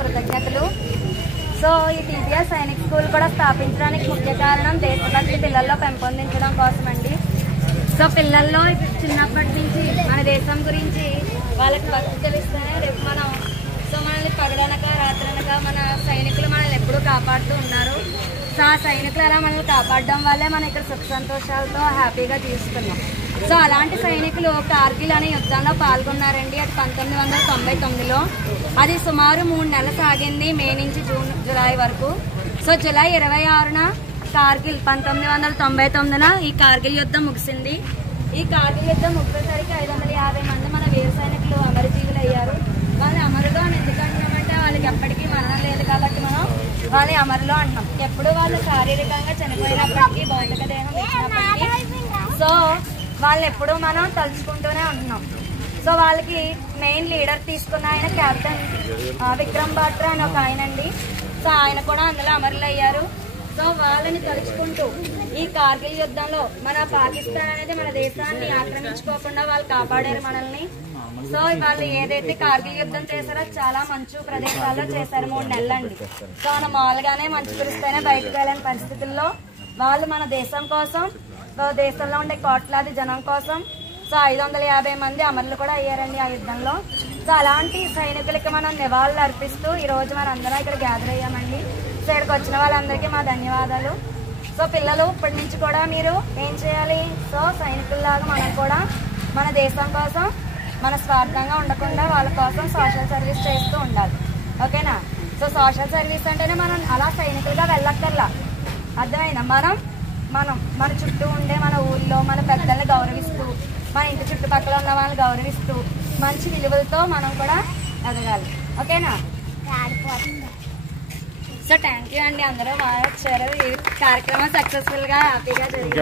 కృతజ్ఞతలు. సో ఈ TBS Sainik school కూడా స్థాపించడానికి ముఖ్య కారణం దేశభక్తి పిల్లల్లో పెంపొందించడం కోసం అండి. సో పిల్లల్లో చిన్నప్పటి నుంచి మన దేశం గురించి వాళ్ళకి భక్తి తెలిస్తేనే రేపు మనం మనల్ని పగడనక రాత్రనక మన సైనికులు మనల్ని ఎప్పుడూ కాపాడుతూ ఉన్నారు. సో ఆ సైనికులు అలా మనల్ని కాపాడడం వల్లే మనం ఇక్కడ సుఖ సంతోషాలతో హ్యాపీగా తీసుకున్నాం. సో అలాంటి సైనికులు కార్గిల్ అనే యుద్ధంలో పాల్గొన్నారండి. అది 1999లో. అది సుమారు 3 నెలలు సాగింది, మే నుంచి జూలై వరకు. సో జూలై 26న కార్గిల్ 1999న ఈ కార్గిల్ యుద్ధం ముగిసింది. ఈ కార్గిల్ యుద్ధం ముగిసేసరికి 550 మంది మన వీర సైనికులు అమరజీవులు అయ్యారు. వాళ్ళు అమరులు అని ఎందుకంటున్నామంటే వాళ్ళకి ఎప్పటికీ మరణం లేదు కాబట్టి మనం వాళ్ళని అమరులు అంటున్నాం. ఎప్పుడు వాళ్ళు శారీరకంగా చనిపోయినప్పటికీ భౌతిక దేహం ఇచ్చినప్పటికీ సో వాళ్ళని ఎప్పుడూ మనం తలుచుకుంటూనే ఉంటున్నాం. సో వాళ్ళకి మెయిన్ లీడర్ తీసుకున్న ఆయన కెప్టెన్ విక్రమ్ బాట్రా అని ఒక ఆయన అండి. సో ఆయన కూడా అందులో అమరులు అయ్యారు. సో వాళ్ళని తలుచుకుంటూ ఈ కార్గిల్ యుద్ధంలో మన పాకిస్తాన్ అనేది మన దేశాన్ని ఆక్రమించుకోకుండా వాళ్ళు కాపాడారు మనల్ని. సో వాళ్ళు ఏదైతే కార్గిల్ యుద్ధం చేశారో చాలా మంచు ప్రదేశాల్లో చేశారు, 3 నెలలండి. సో మనం మామూలుగానే మంచు కురిస్తేనే బయటకు వెళ్ళని పరిస్థితుల్లో వాళ్ళు మన దేశం కోసం, దేశంలో ఉండే కోట్లాది జనం కోసం సో 550 మంది అమరులు కూడా అయ్యారండి ఆ యుద్ధంలో. సో అలాంటి సైనికులకి మనం నివాళులు అర్పిస్తూ ఈ రోజు మనం అందరం ఇక్కడ గ్యాదర్ అయ్యామండి. సో ఇక్కడికి వచ్చిన వాళ్ళందరికీ మా ధన్యవాదాలు. సో పిల్లలు ఇప్పటి నుంచి కూడా మీరు ఏం చేయాలి, సో సైనికుల్లాగా మనం కూడా మన దేశం కోసం మన స్వార్థంగా ఉండకుండా వాళ్ళ కోసం సోషల్ సర్వీస్ చేస్తూ ఉండాలి. ఓకేనా? సో సోషల్ సర్వీస్ అంటేనే మనం అలా సైనికులుగా వెళ్ళక్కర్లా, అర్థమైందా? మనం మన చుట్టూ ఉండే మన ఊళ్ళో మన పెద్దల్ని గౌరవిస్తూ, మన ఇంటి చుట్టుపక్కల ఉన్న వాళ్ళని గౌరవిస్తూ మంచి విలువలతో మనం కూడా ఎదగాలి. ఓకేనా? సో థ్యాంక్ యూ అండి, అందరూ బాగా వచ్చారు. ఈ కార్యక్రమం సక్సెస్ఫుల్గా హ్యాపీగా జరిగింది.